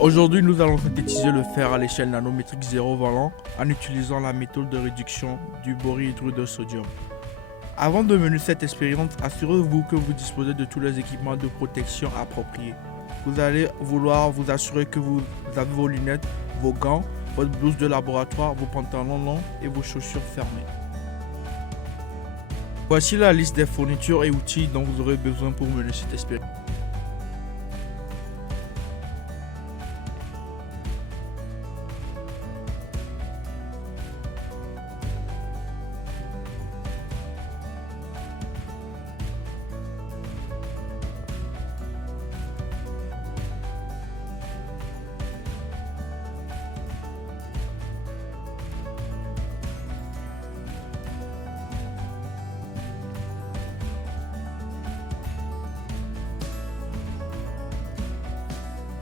Aujourd'hui, nous allons synthétiser le fer à l'échelle nanométrique zéro valent en utilisant la méthode de réduction du borhydrure de sodium. Avant de mener cette expérience, assurez-vous que vous disposez de tous les équipements de protection appropriés. Vous allez vouloir vous assurer que vous avez vos lunettes, vos gants, votre blouse de laboratoire, vos pantalons longs et vos chaussures fermées. Voici la liste des fournitures et outils dont vous aurez besoin pour mener cette expérience.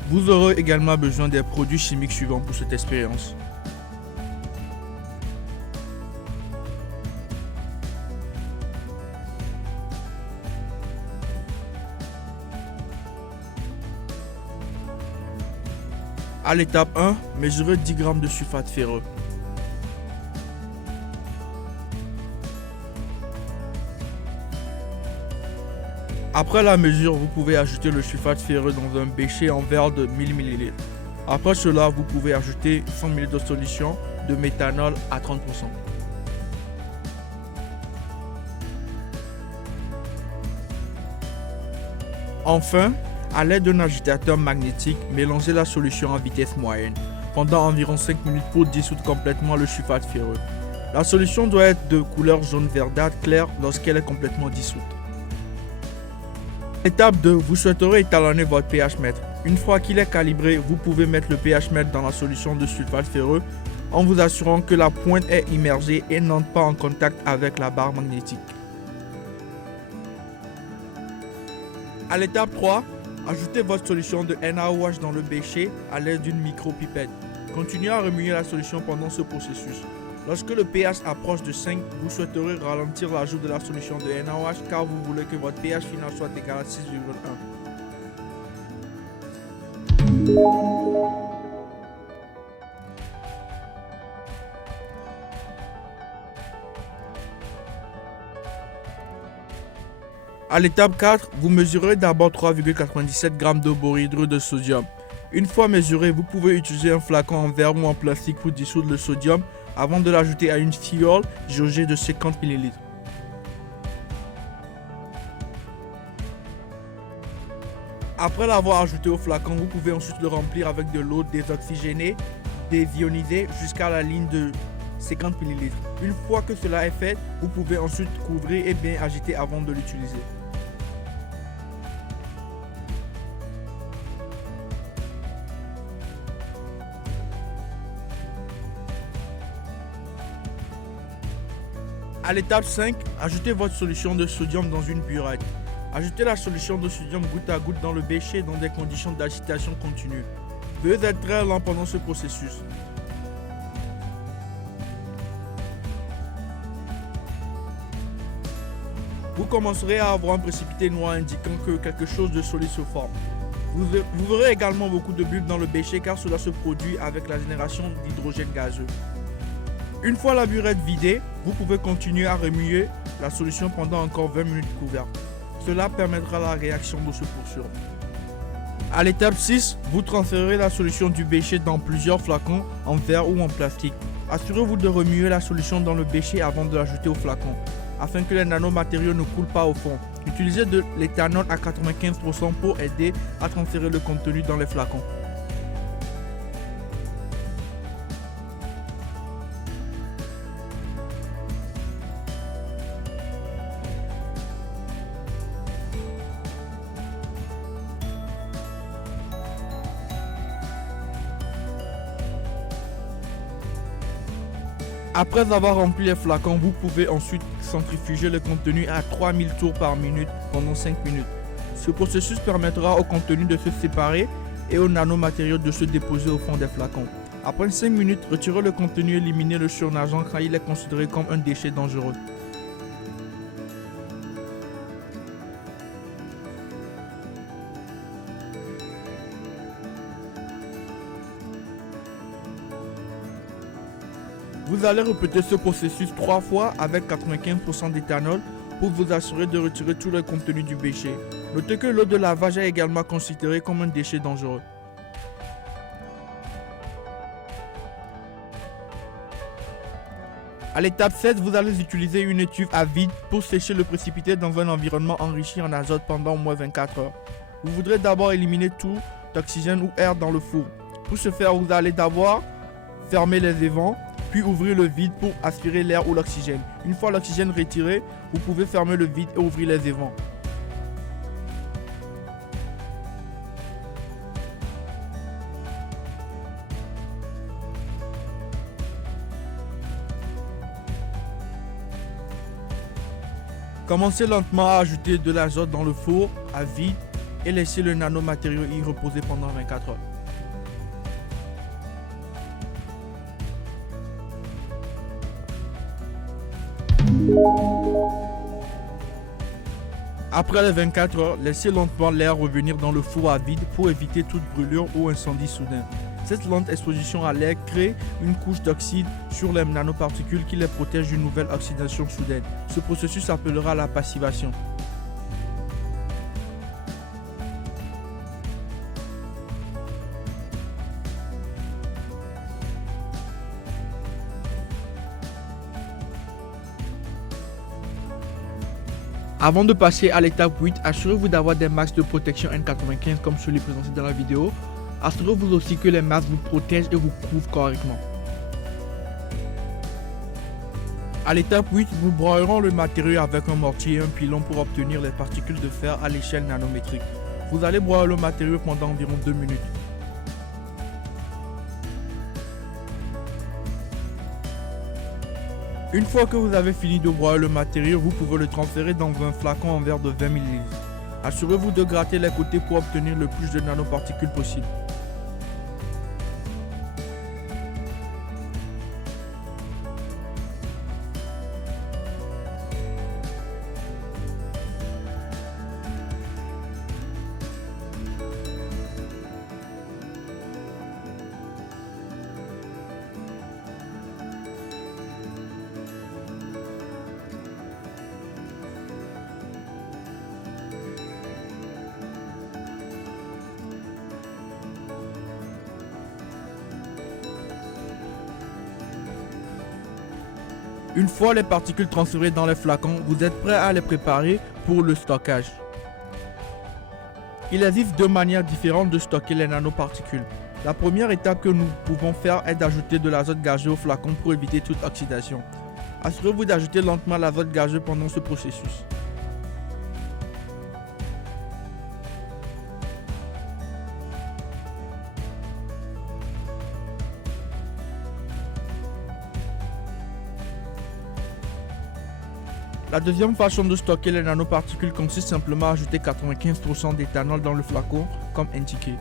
Vous aurez également besoin des produits chimiques suivants pour cette expérience. À l'étape 1, mesurez 10 g de sulfate ferreux. Après la mesure, vous pouvez ajouter le sulfate ferreux dans un bécher en verre de 1000 ml. Après cela, vous pouvez ajouter 100 ml de solution de méthanol à 30%. Enfin, à l'aide d'un agitateur magnétique, mélangez la solution à vitesse moyenne pendant environ 5 minutes pour dissoudre complètement le sulfate ferreux. La solution doit être de couleur jaune verdâtre claire lorsqu'elle est complètement dissoute. Étape 2, vous souhaiterez étalonner votre pH mètre. Une fois qu'il est calibré, vous pouvez mettre le pH mètre dans la solution de sulfate ferreux en vous assurant que la pointe est immergée et n'entre pas en contact avec la barre magnétique. À l'étape 3, ajoutez votre solution de NaOH dans le bécher à l'aide d'une micro-pipette. Continuez à remuer la solution pendant ce processus. Lorsque le pH approche de 5, vous souhaiterez ralentir l'ajout de la solution de NaOH car vous voulez que votre pH final soit égal à 6,1. À l'étape 4, vous mesurez d'abord 3,97 g de borhydrure de sodium. Une fois mesuré, vous pouvez utiliser un flacon en verre ou en plastique pour dissoudre le sodium avant de l'ajouter à une fiole jaugée de 50 ml. Après l'avoir ajouté au flacon, vous pouvez ensuite le remplir avec de l'eau désoxygénée, désionisée jusqu'à la ligne de 50 ml. Une fois que cela est fait, vous pouvez ensuite couvrir et bien agiter avant de l'utiliser. À l'étape 5, ajoutez votre solution de sodium dans une burette. Ajoutez la solution de sodium goutte à goutte dans le bécher dans des conditions d'agitation continue. Veuillez être très lent pendant ce processus. Vous commencerez à avoir un précipité noir indiquant que quelque chose de solide se forme. Vous verrez également beaucoup de bulles dans le bécher car cela se produit avec la génération d'hydrogène gazeux. Une fois la burette vidée, vous pouvez continuer à remuer la solution pendant encore 20 minutes couverte. Cela permettra à la réaction de se poursuivre. À l'étape 6, vous transférez la solution du bécher dans plusieurs flacons en verre ou en plastique. Assurez-vous de remuer la solution dans le bécher avant de l'ajouter au flacon, afin que les nanomatériaux ne coulent pas au fond. Utilisez de l'éthanol à 95% pour aider à transférer le contenu dans les flacons. Après avoir rempli les flacons, vous pouvez ensuite centrifuger le contenu à 3000 tours par minute pendant 5 minutes. Ce processus permettra au contenu de se séparer et aux nanomatériaux de se déposer au fond des flacons. Après 5 minutes, retirez le contenu et éliminez le surnageant car il est considéré comme un déchet dangereux. Vous allez répéter ce processus 3 fois avec 95% d'éthanol pour vous assurer de retirer tout le contenu du bécher. Notez que l'eau de lavage est également considérée comme un déchet dangereux. À l'étape 7, vous allez utiliser une étuve à vide pour sécher le précipité dans un environnement enrichi en azote pendant au moins 24 heures. Vous voudrez d'abord éliminer tout oxygène ou air dans le four. Pour ce faire, vous allez d'abord fermer les évents, puis ouvrir le vide pour aspirer l'air ou l'oxygène. Une fois l'oxygène retiré, vous pouvez fermer le vide et ouvrir les évents. Commencez lentement à ajouter de l'azote dans le four à vide et laissez le nanomatériau y reposer pendant 24 heures. Après les 24 heures, laissez lentement l'air revenir dans le four à vide pour éviter toute brûlure ou incendie soudain. Cette lente exposition à l'air crée une couche d'oxyde sur les nanoparticules qui les protège d'une nouvelle oxydation soudaine. Ce processus s'appellera la passivation. Avant de passer à l'étape 8, assurez-vous d'avoir des masques de protection N95 comme celui présenté dans la vidéo. Assurez-vous aussi que les masques vous protègent et vous couvrent correctement. À l'étape 8, nous broyerons le matériau avec un mortier et un pilon pour obtenir les particules de fer à l'échelle nanométrique. Vous allez broyer le matériau pendant environ 2 minutes. Une fois que vous avez fini de broyer le matériau, vous pouvez le transférer dans un flacon en verre de 20 ml. Assurez-vous de gratter les côtés pour obtenir le plus de nanoparticules possible. Une fois les particules transférées dans les flacons, vous êtes prêt à les préparer pour le stockage. Il existe 2 manières différentes de stocker les nanoparticules. La première étape que nous pouvons faire est d'ajouter de l'azote gazeux au flacon pour éviter toute oxydation. Assurez-vous d'ajouter lentement l'azote gazeux pendant ce processus. La deuxième façon de stocker les nanoparticules consiste simplement à ajouter 95% d'éthanol dans le flacon, comme indiqué.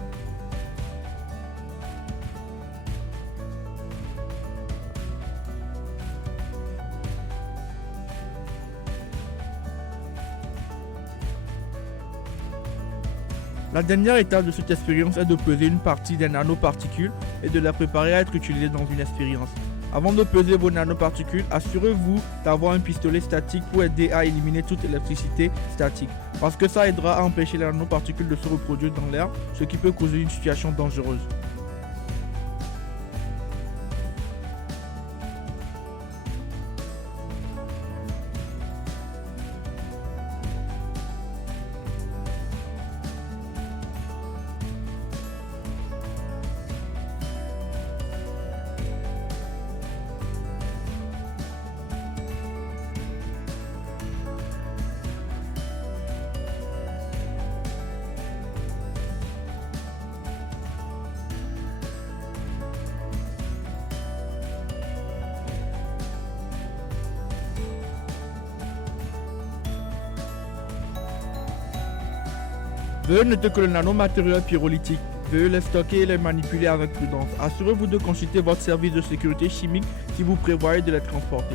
La dernière étape de cette expérience est de peser une partie des nanoparticules et de les préparer à être utilisées dans une expérience. Avant de peser vos nanoparticules, assurez-vous d'avoir un pistolet statique pour aider à éliminer toute électricité statique, parce que ça aidera à empêcher les nanoparticules de se reproduire dans l'air, ce qui peut causer une situation dangereuse. Veuillez noter que le nanomatériau est pyrolytique. Veuillez les stocker et les manipuler avec prudence. Assurez-vous de consulter votre service de sécurité chimique si vous prévoyez de les transporter.